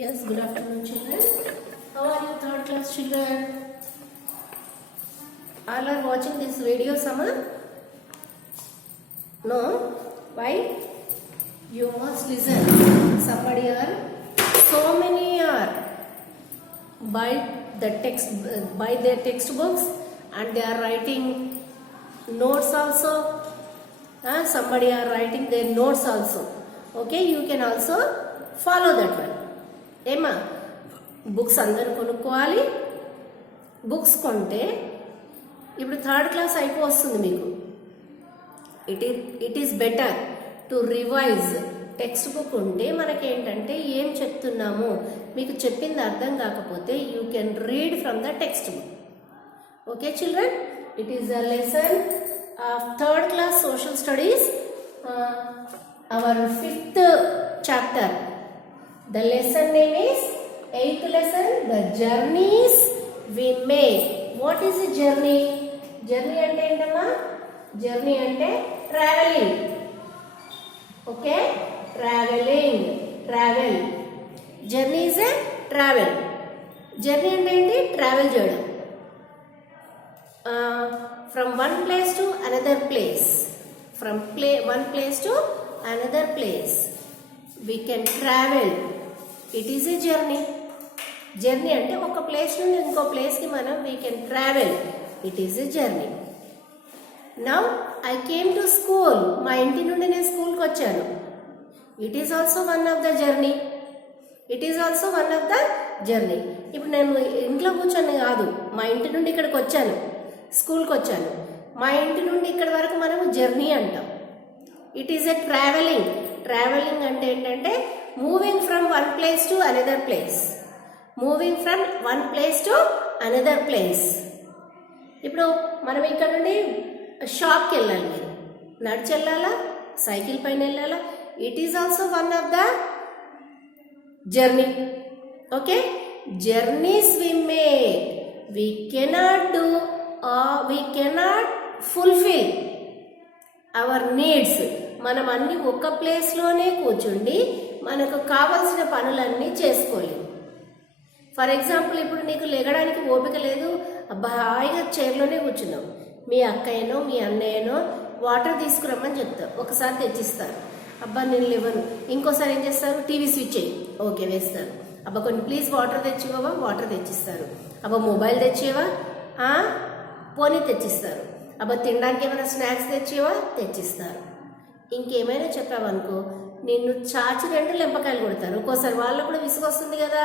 Yes, good afternoon, children. How are you, third class children? All are watching this video, Sama? No? Why? You must listen. Somebody are, so many are by their textbooks, and they are writing notes also. Somebody are writing their notes also. Okay, you can also follow that one. ఏమా books అందరూ కొనుక్కోవాలి. Books కొంటే ఇప్పుడు third class అయిపోతుంది మీకు. It is better to revise. Textbook ఉంటే మనకేంటంటే ఏం చెప్తున్నాము మీకు చెప్పింది అర్థం కాకపోతే you can read from the textbook. Okay children, it is a lesson of third class social studies, our 5th chapter. The lesson name is 8th lesson, the journeys we make. What is a journey? Journey ante entama? Journey ante traveling. Okay? Travel. Journey is a travel. Journey ante enti? Travel cheyadam. From one place to another place. From one place to another place. We can travel. It is ఏ జర్నీ అంటే ఒక place నుండి ఇంకో ప్లేస్కి మనం we can travel. It is A journey. Now I came to school. మా ఇంటి నుండి నేను స్కూల్కి వచ్చాను. It is also one of the journey. ఇప్పుడు నేను ఇంట్లో కూర్చొని కాదు, మా ఇంటి నుండి ఇక్కడికి వచ్చాను, స్కూల్కి వచ్చాను. మా ఇంటి నుండి ఇక్కడి వరకు మనము జర్నీ అంటాం. ఇట్ ఈస్ ఎ ట్రావెలింగ్ అంటే ఏంటంటే moving from one place to another place. ఇప్పుడు మనం ఇక్కడ నుండి షాప్కి వెళ్ళాలి. మీరు నడిచి వెళ్ళాలా, సైకిల్ పైన వెళ్ళాలా? It is also one of the journey. Okay, journeys we make. We cannot fulfil our needs. మనం అన్ని ఒక్క ప్లేస్లోనే కూర్చుండి మనకు కావలసిన పనులన్నీ చేసుకోలేము. ఫర్ ఎగ్జాంపుల్, ఇప్పుడు నీకు లెగడానికి ఓపిక లేదు, అబ్బా హాయిగా చైర్లోనే కూర్చున్నావు. మీ అక్కయ్యనో మీ అన్నయ్యనో వాటర్ తీసుకురమ్మని చెప్తారు, ఒకసారి తెచ్చిస్తారు. అబ్బా నేను లేవను. ఇంకోసారి ఏం చేస్తారు? టీవీ స్విచ్ అయ్యి, ఓకే వేస్తారు. అబ్బా కొన్ని ప్లీజ్ వాటర్ తెచ్చివ్వవా, వాటర్ తెచ్చిస్తారు. అబ్బా మొబైల్ తెచ్చేవా, పోనీ తెచ్చిస్తారు. అబ్బా తినడానికి ఏమైనా స్నాక్స్ తెచ్చిస్తారు. ఇంకేమైనా చెప్పావనుకో నిన్ను చాచి 2 లెంపకాయలు కొడతారు. ఒక్కోసారి వాళ్ళు కూడా విసుగొస్తుంది కదా.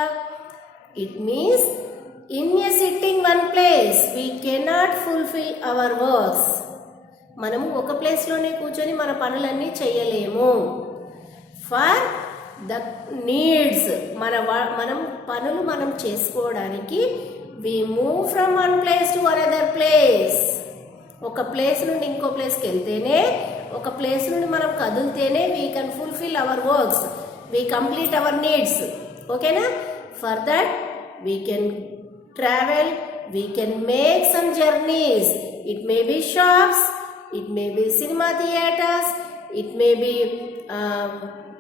It means in a sitting one place we cannot fulfil our works. మనము ఒక ప్లేస్లోనే కూర్చొని మన పనులన్నీ చేయలేము. ఫర్ ద నీడ్స్, మనం పనులు మనం చేసుకోవడానికి we move from one place to another place. ఒక ప్లేస్ నుండి ఇంకో ప్లేస్కి వెళ్తేనే, ఒక ప్లేస్ నుండి మనం కదిలితేనే we can fulfil our works, we complete our needs. ఓకేనా? For that we can travel, we can make some journeys. It may be shops, it may be cinema theatres, it may be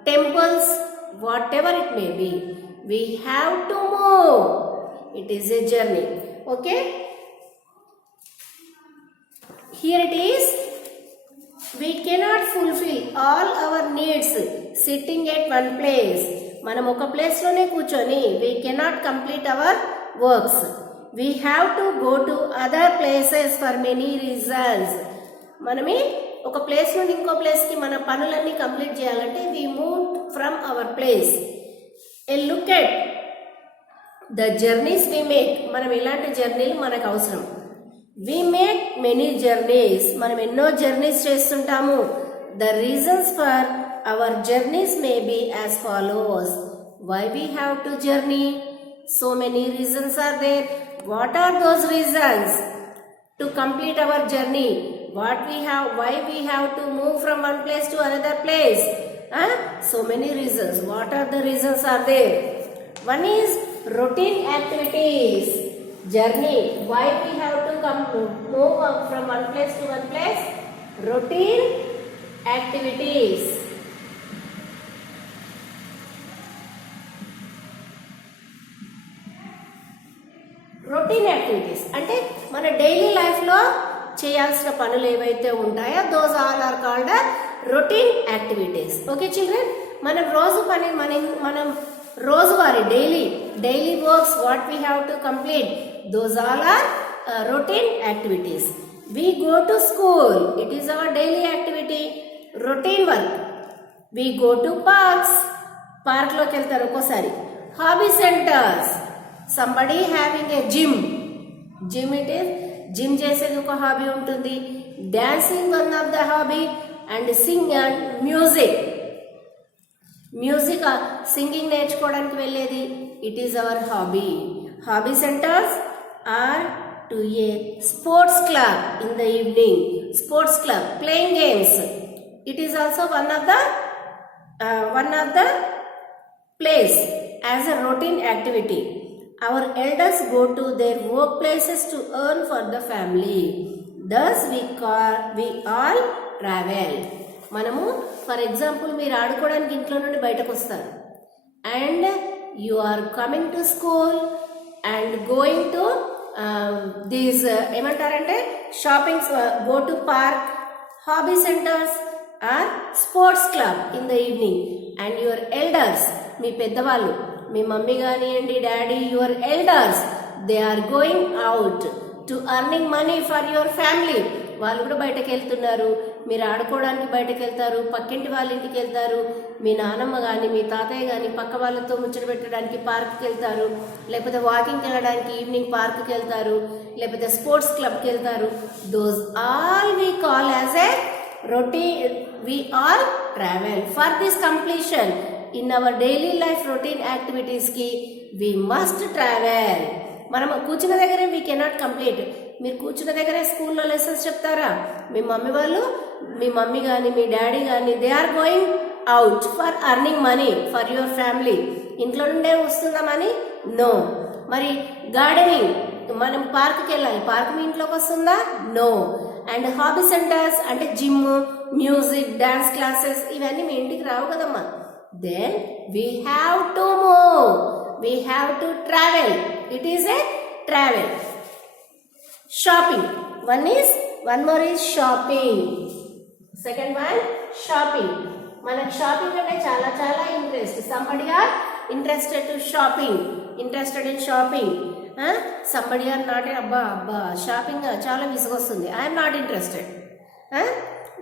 temples, whatever it may be, we have to move. It is a journey. Okay, here it is. We cannot fulfill all our needs sitting at one place. మనం ఒక ప్లేస్ లోనే కూర్చొని we cannot complete our works. We have to go to other places for many reasons. మనమే ఒక place నుండి ఇంకో ప్లేస్కి మన పనులన్నీ కంప్లీట్ చేయాలంటే we move from our place. A look at the journeys we make. మనం ఎలాంటి జర్నీలు మనకు అవసరం? We make many journeys. మనం ఎన్నో జర్నీస్ చేస్తుంటాము. The reasons for our journeys may be as follows. Why we have to journey? So many reasons are there. What are those reasons to complete our journey? What we have, why we have to move from one place to another place? So many reasons. What are the reasons are there? One is routine activities. Journey. Why we have to move from one place to one place? Routine activities. Routine activities అంటే మన daily లైఫ్లో చేయాల్సిన పనులు ఏవైతే ఉంటాయో those all are called routine activities. Okay children, మనం రోజు పని మనం రోజువారీ daily works what we have to complete, those all are routine activities. We go to school, it is our daily activity, routine work. We go to parks, park లోకి వెళ్తారు ఒక్కోసారి. Hobby centers, somebody having a gym it is, gym చేసేది ఒక hobby ఉంటుంది. Dancing one of the hobby and music singing నేర్చుకోవడానికి వెళ్ళేది, it is our hobby. Hobby centres are to a sports club in the evening, sports club playing games, it is also one of the place as a routine activity. Our elders go to their workplaces to earn for the family, thus we all travel. మనము for example మీరు ఆడుకోవడానికి ఇంట్లో నుండి బయటకు వస్తారు and you are coming to school and going to these ఏమంటారంటే shoppings, go to park, hobby centres or sports club in the evening. And your elders, మీ పెద్దవాళ్ళు, మీ మమ్మీ కానివ్వండి, daddy, your elders, they are going out to earning money for your family. వాళ్ళు కూడా బయటకు వెళ్తున్నారు, మీరు ఆడుకోవడానికి బయటకు వెళ్తారు, పక్కింటి వాళ్ళ ఇంటికి వెళ్తారు, మీ నానమ్మ కానీ మీ తాతయ్య కానీ పక్క వాళ్ళతో ముచ్చట పెట్టడానికి పార్క్కి వెళ్తారు, లేకపోతే వాకింగ్కి వెళ్ళడానికి ఈవినింగ్ పార్క్కి వెళ్తారు, లేకపోతే స్పోర్ట్స్ క్లబ్కి వెళ్తారు. Those all we call as a routine, we all travel. For this completion in our daily life routine యాక్టివిటీస్కి వీ మస్ట్ ట్రావెల్. మనం కూర్చున్న దగ్గరే వీ కెనాట్ కంప్లీట్. మీరు కూర్చున్న దగ్గరే స్కూల్లో లెసన్స్ చెప్తారా? మీ మమ్మీ కానీ మీ డాడీ కానీ they are going out for earning money for your family. ఇంట్లో నుండే వస్తుందా మనీ? నో. మరి గార్డెనింగ్, మనం పార్క్కి వెళ్ళాలి, పార్క్ మీ ఇంట్లోకి వస్తుందా? నో. అండ్ హాబీ సెంటర్స్ అంటే జిమ్, మ్యూజిక్, డాన్స్ క్లాసెస్ ఇవన్నీ మీ ఇంటికి రావు కదమ్మా. Then we have to move, we have to travel, it is a travel. Shopping, one more is shopping, second one shopping. మనకు షాపింగ్ అంటే చాలా చాలా interest. somebody are interested in shopping, somebody are not, అబ్బా shopping చాలా విసుగొస్తుంది, I am not interested.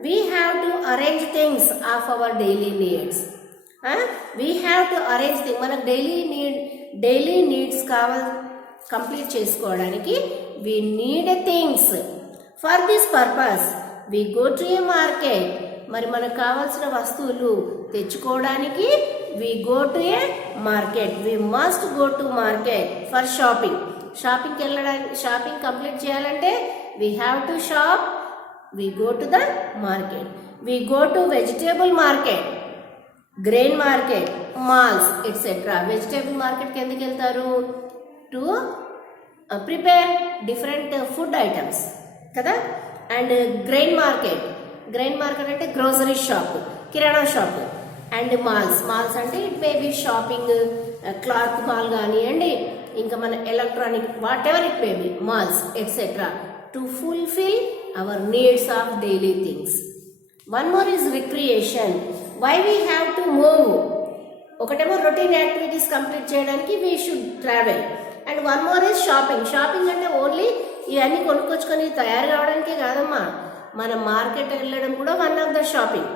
We have to arrange things of our daily needs. We have to arrange things, మనకు daily needs complete చేసుకోవడానికి we need things. For this purpose we go to a market. మరి మనకు కావాల్సిన వస్తువులు తెచ్చుకోవడానికి we go to a market. We must go to market for shopping. షాపింగ్కి వెళ్ళడానికి, shopping complete చేయాలంటే we have to shop. We go to the market. We go to vegetable market, grain market, malls, etc. Vegetable మార్కెట్కి ఎందుకు వెళ్తారు? To prepare different food items కదా. And grain market అంటే grocery shop, kirana shop. And malls అంటే it may be shopping, cloth mall కానివ్వండి, ఇంకా మన electronic, whatever it may be, malls etcetera, to fulfil our needs of daily things. One more is recreation. Why we have to move? ఒకటేమో routine activities complete చేయడానికి we should travel. And one more is shopping అంటే ఓన్లీ ఇవన్నీ కొనుక్కొచ్చుకొని తయారు కావడానికే కాదమ్మా, మన మార్కెట్ వెళ్ళడం కూడా వన్ ఆఫ్ ద షాపింగ్,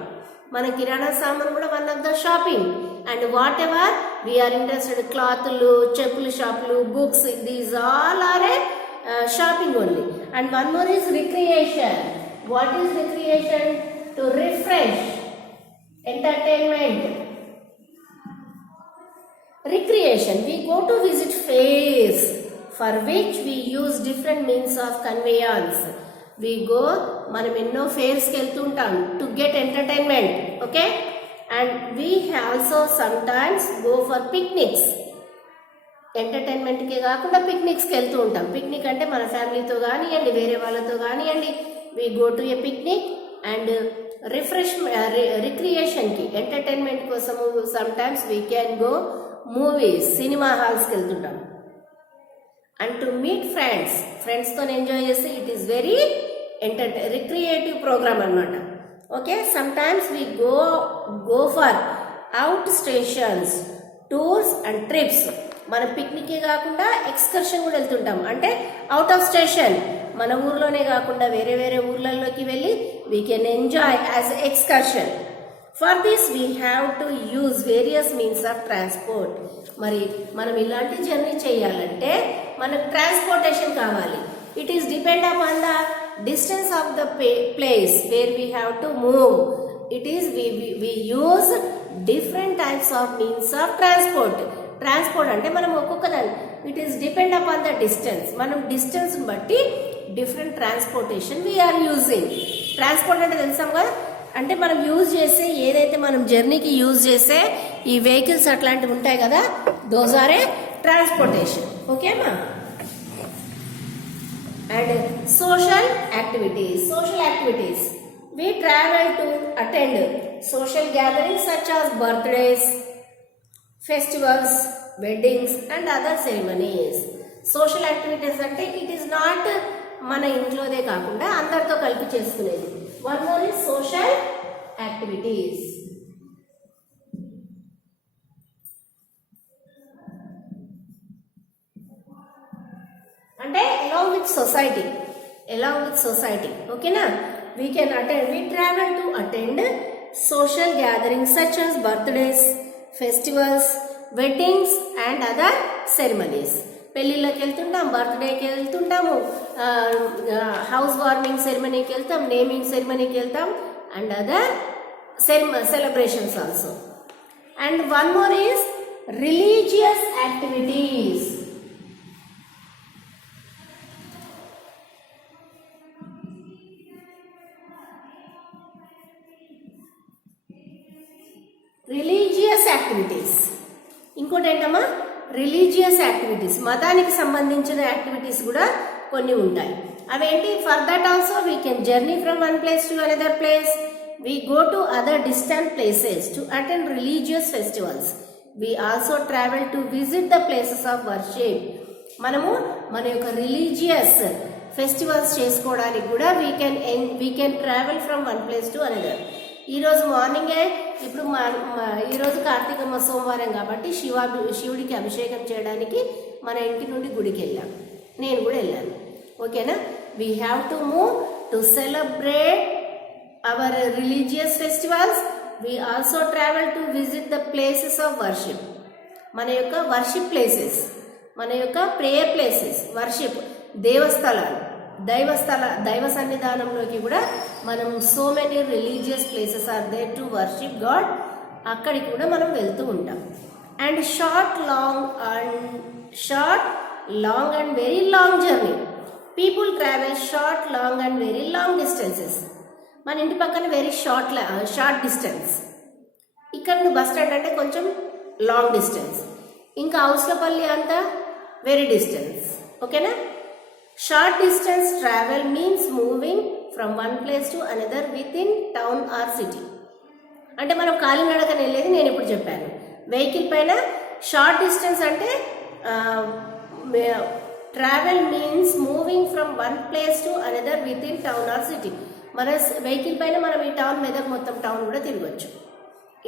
మన కిరాణా సామాన్ కూడా one of the shopping. And whatever we are interested, క్లాతులు, చెప్పులు షాపులు, books, these all are a shopping only. And one more is recreation. What is recreation? To refresh, entertainment. Recreation, we go to visit fairs for which we use different means of conveyance. We go, మనం ఎన్నో ఫేర్స్కి వెళ్తుంటాం to get entertainment. Okay. And we also sometimes go for picnics. ఎంటర్టైన్మెంట్కే కాకుండా పిక్నిక్స్కి వెళ్తూ ఉంటాం. పిక్నిక్ అంటే మన ఫ్యామిలీతో కానివ్వండి, వేరే వాళ్ళతో కానివ్వండి, we go to a picnic. And రిక్రియేషన్కి, ఎంటర్టైన్మెంట్ కోసము sometimes we can go movies, cinema హాల్స్కి వెళ్తుంటాం. అండ్ టు మీట్ ఫ్రెండ్స్తో ఎంజాయ్ చేస్తే it is very recreative programme అనమాట. Okay, some times we go for out stations, tours and trips. మనం పిక్నిక్కే కాకుండా ఎక్స్కర్షన్ కూడా వెళ్తుంటాం. అంటే అవుట్ ఆఫ్ స్టేషన్, మన ఊర్లోనే కాకుండా వేరే వేరే ఊర్లలోకి వెళ్ళి we can enjoy as excursion. For this we have to use various means of transport. మరి మనం ఇలాంటి జర్నీ చేయాలంటే మనకు ట్రాన్స్పోర్టేషన్ కావాలి. It is depend upon the distance of the place where we have to move. It is we use different types of means of transport. Transport అంటే మనం ఒక్కొక్క దాన్ని, it is depend upon the distance. మనం distance బట్టి different transportation we are using. Transport అంటే తెలుసాం కదా, అంటే మనం యూజ్ చేసే ఏదైతే మనం జర్నీకి యూజ్ చేసే ఈ వెహికల్స్ అట్లాంటివి ఉంటాయి కదా, దోస్ ఆర్ ఏ ట్రాన్స్పోర్టేషన్. ఓకేమా? And social activities. We travel to attend social gatherings such as birthdays, festivals, weddings and other ceremonies. Social activities అంటే ఇట్ ఈస్ నాట్ మన ఇంట్లోదే కాకుండా అందరితో కలిపి చేసుకునేది. One more is social activities. అంటే along with society. ఓకేనా? We travel to attend social gatherings such as birthdays, festivals, weddings and other ceremonies. పెళ్ళిళ్ళకి వెళ్తుంటాం, బర్త్డేకి వెళ్తుంటాము, హౌస్ వార్మింగ్ సెరమనీకి వెళ్తాం, నేమింగ్ సెరమనీకి వెళ్తాం and other celebrations also. And one more is religious activities. ఇంకోటి ఏంటమ్మా, రిలీజియస్ యాక్టివిటీస్. మతానికి సంబంధించిన యాక్టివిటీస్ కూడా కొన్ని ఉంటాయి. అవేంటి? For that also we can journey from one place to another place. We go to other distant places to attend religious festivals. We also travel to visit the places of worship. మనము మన యొక్క religious festivals చేసుకోవడానికి కూడా we can travel from one place to another. ఈరోజు మార్నింగే, ఇప్పుడు ఈరోజు కార్తీక సోమవారం కాబట్టి శివుడికి అభిషేకం చేయడానికి మన ఇంటి నుండి గుడికి వెళ్ళాం. నేను కూడా వెళ్ళాను. ఓకేనా? We have to move to celebrate our religious festivals. We also travel to visit the places of worship. మన యొక్క వర్షిప్ ప్లేసెస్, మన యొక్క ప్రేయర్ ప్లేసెస్, వర్షిప్ దేవస్థలాలు, దైవ సన్నిధానంలోకి కూడా మనం so many religious places are there to worship god. అక్కడికి కూడా మనం వెళ్తూ ఉంటాం. And short long and very long journey. People travel short long and very long distances. మన ఇంటి పక్కన వెరీ షార్ట్ డిస్టెన్స్. ఇక్కడ నుండి బస్ స్టాండ్ అంటే కొంచెం లాంగ్ డిస్టెన్స్. ఇంకా హౌస్లపల్లి అంతా వెరీ డిస్టెన్స్. ఓకేనా? Short distance travel means moving from one place to another with in town or city. అంటే మనం కాలినడకని వెళ్ళేది నేను ఇప్పుడు చెప్పాను. వెహికల్ పైన షార్ట్ డిస్టెన్స్ అంటే travel means moving from one place to another with in town or city. మన వెహికల్ పైన మనం ఈ టౌన్ మెదక్ మొత్తం టౌన్ కూడా తిరగచ్చు.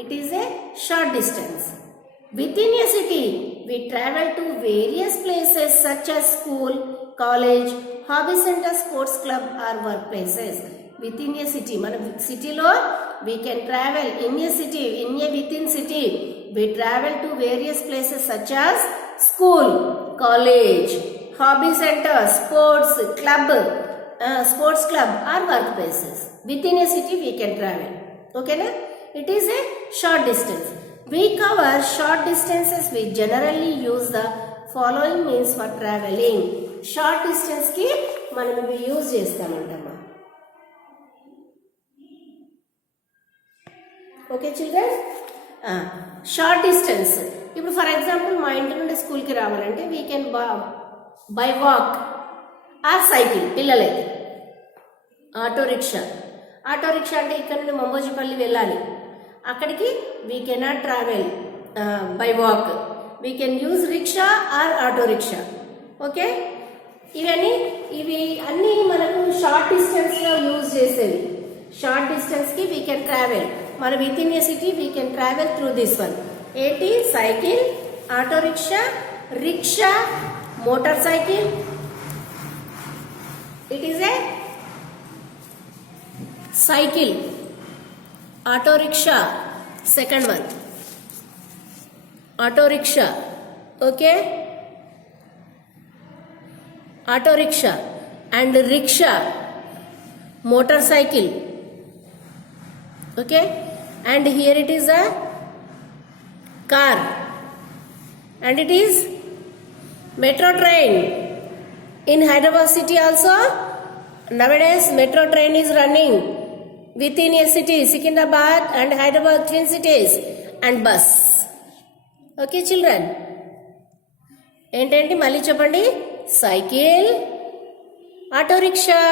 It is A short distance. Within a city, we travel to various places such as school, college, hobby center, sports club or workplaces. Within a city, మన సిటీలో we can travel within city. We travel to various places such as school, college, hobby center, sports club or workplaces. Within a city we can travel. Okay na? It is a short distance. We cover short distances. We generally use the following means for traveling. Short distance ki మనం ఇవి use చేస్తామంటమ్మా. Okay children? Short distance ఇప్పుడు for example మా ఇంటి నుండి స్కూల్కి రావాలంటే we can by walk or cycle. పిల్లలైతే ఆటో రిక్షా అంటే ఇక్కడ నుండి మంబోజిపల్లి వెళ్ళాలి. అక్కడికి we cannot travel by walk. We can use rickshaw or auto rickshaw. Okay, ఇవి అన్నీ మనకు షార్ట్ డిస్టెన్స్లో యూజ్ చేసేవి. షార్ట్ డిస్టెన్స్కి వీ కెన్ ట్రావెల్, మన within a city we can travel through this one. ఏంటి? Cycle, auto rickshaw, rickshaw, motor cycle. It is A cycle, auto rickshaw, second one auto rickshaw. Okay, auto rickshaw and rickshaw, motorcycle. Okay, and here it is a car, and it is metro train. In Hyderabad city also nowadays metro train is running within a city, Secunderabad and Hyderabad twin cities, and bus. Okay children, ఏంటంటే మళ్ళీ చెప్పండి. Cycle, auto rickshaw,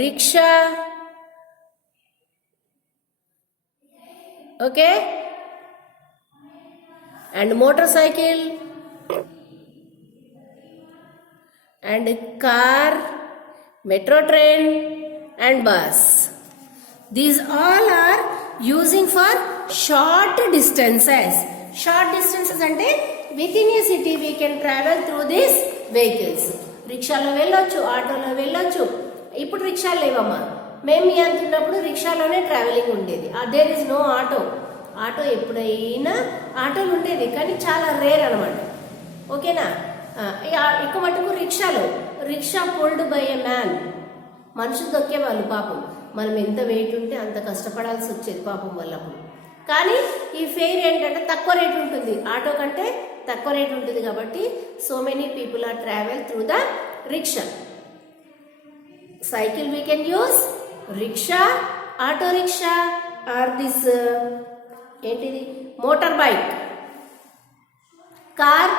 rickshaw, okay, and motor cycle, and car, metro train, and bus. These all are using for short distances. Short distances అంటే within a city we can travel through these vehicles. రిక్షాలో వెళ్ళొచ్చు, ఆటోలో వెళ్ళొచ్చు. ఇప్పుడు రిక్షాలు లేవమ్మా. మేము మీ అంటున్నప్పుడు రిక్షాలోనే ట్రావెలింగ్ ఉండేది. There is no auto. Auto ఎప్పుడైనా ఆటోలు ఉండేది, కానీ చాలా రేర్ అనమాట. ఓకేనా? ఎక్కువ మటుకు రిక్షాలో, rickshaw pulled by a man. మనుషులు దొక్కేవాళ్ళు పాపం. మనం ఎంత వెయిట్ ఉంటే అంత కష్టపడాల్సి వచ్చేది పాపం వాళ్ళప్పుడు. కానీ ఈ ఫెయిర్ ఏంటంటే తక్కువ రేట్ ఉంటుంది, ఆటో కంటే తక్కువ రేట్ ఉంటుంది. కాబట్టి so many people are travel through the rickshaw. Cycle we can use, rickshaw, auto rickshaw, or this ఏంటిది motor bike, car.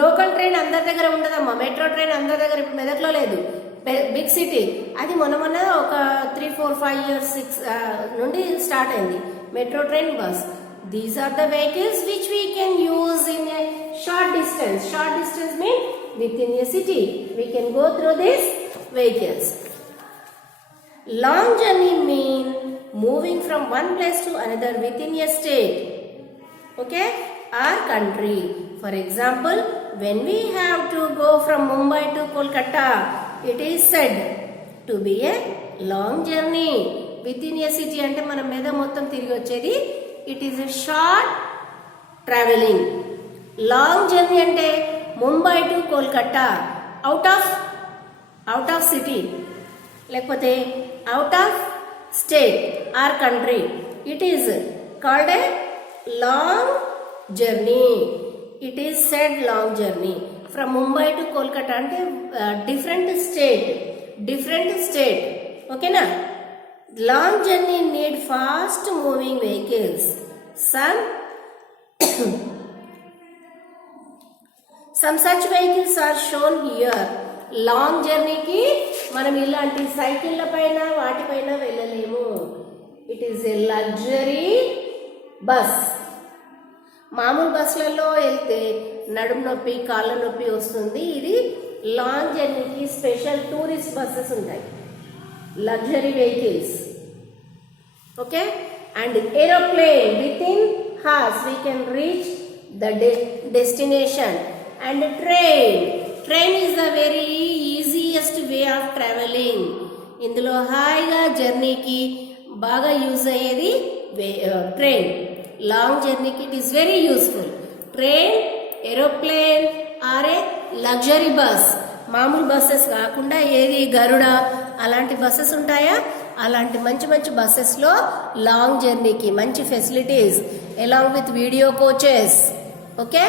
Local train అందరి దగ్గర ఉండదమ్మా. మెట్రో ట్రైన్ అందరి దగ్గర ఇప్పుడు మెదక్లో లేదు, బిగ్ సిటీ. అది మొన్న ఒక 3, 4, 5 years 6 నుండి స్టార్ట్ అయింది metro train, bus. These are the vehicles which we can use in a short distance. Short distance mean within a city we can go through this vehicles. Long journey mean moving from one place to another within a state, okay, or country. For example, when we have to go from Mumbai to Kolkata, it is said to be a long journey. Within a city అంటే మనం మీద మొత్తం తిరిగి వచ్చేది. It is a short traveling. Long journey అంటే Mumbai to Kolkata, out of city, లేకపోతే out of state or country. It is called a long journey. It is said long journey. From Mumbai to Kolkata అంటే different state. ఓకేనా? Long journey need fast moving vehicles. Some such vehicles are shown here. Long జర్నీకి మనం ఇలాంటి సైకిళ్ళ పైన వాటిపైన వెళ్ళలేము. It is a luxury bus. మామూలు బస్సులలో వెళ్తే నడుము నొప్పి, కాళ్ళ నొప్పి వస్తుంది. ఇది లాంగ్ జర్నీకి స్పెషల్ టూరిస్ట్ బస్సెస్ ఉంటాయి, luxury vehicles. Okay, and aeroplane within horse we can reach the destination. And train is the very easiest way of travelling. ఇందులో హాయిగా జర్నీకి బాగా యూజ్ అయ్యేది ట్రైన్. లాంగ్ జర్నీకి it is very useful. Train, aeroplane are A luxury bus. మామూలు బస్సెస్ కాకుండా ఏది గరుడ అలాంటి బస్సెస్ ఉంటాయా, అలాంటి మంచి మంచి బస్సెస్లో లాంగ్ జర్నీకి మంచి facilities along with video coaches. Okay,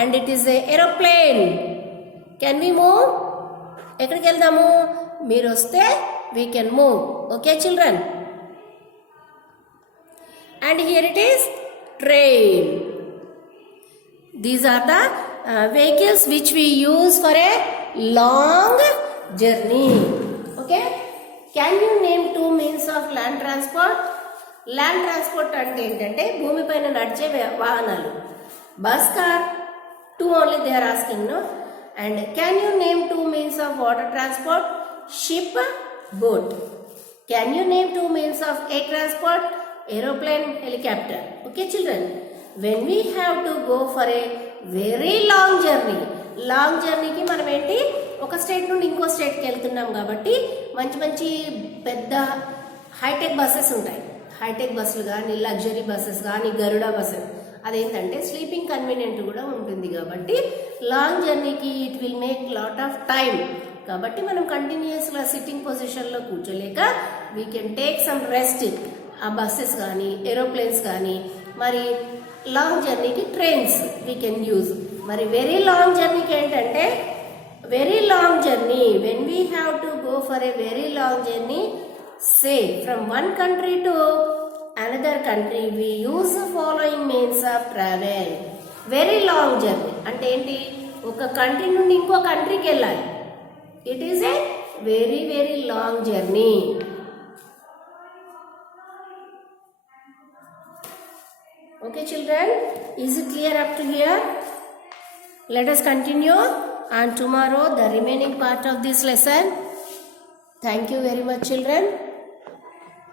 and it is a aeroplane. Can we move? ఎక్కడికి వెళ్దాము? మీరు వస్తే we can move. Okay children, and here it is train. These are the vehicles which we use for a long journey. Okay, can you name 2 means of land transport? Land transport అంటే ఏంటంటే భూమి పైన నడిచే వాహనాలు. Bus, car, 2 only they are asking, no? And can you name two means of water transport? Ship, boat. Can you name two means of air transport? Aeroplane, helicopter. Okay children, when we have to go for a very long journey, long జర్నీకి మనం ఏంటి ఒక స్టేట్ నుండి ఇంకో స్టేట్కి వెళ్తున్నాం కాబట్టి మంచి మంచి పెద్ద హైటెక్ బస్సెస్ ఉంటాయి. హైటెక్ బస్సులు కానీ లగ్జరీ బస్సెస్ కానీ గరుడ బస్సెస్ అదేంటంటే స్లీపింగ్ కన్వీనియంట్ కూడా ఉంటుంది కాబట్టి లాంగ్ జర్నీకి it will make lot of time. కాబట్టి మనం కంటిన్యూస్గా సిట్టింగ్ పొజిషన్లో కూర్చోలేక we can take some rest. ఆ బస్సెస్ కానీ ఏరోప్లేన్స్ కానీ మరి లాంగ్ జర్నీకి ట్రైన్స్ వీ కెన్ యూజ్. మరి వెరీ లాంగ్ జర్నీకి ఏంటంటే very long journey when we have to go for a very long journey say from one country to another country we use following means of travel. Very long journey అంటే ఏంటి, ఒక కంట్రీ నుండి ఇంకో కంట్రీకి వెళ్ళాలి. It is a very very long journey. Okay children, is it clear up to here? Let us continue and tomorrow the remaining part of this lesson. Thank you very much children.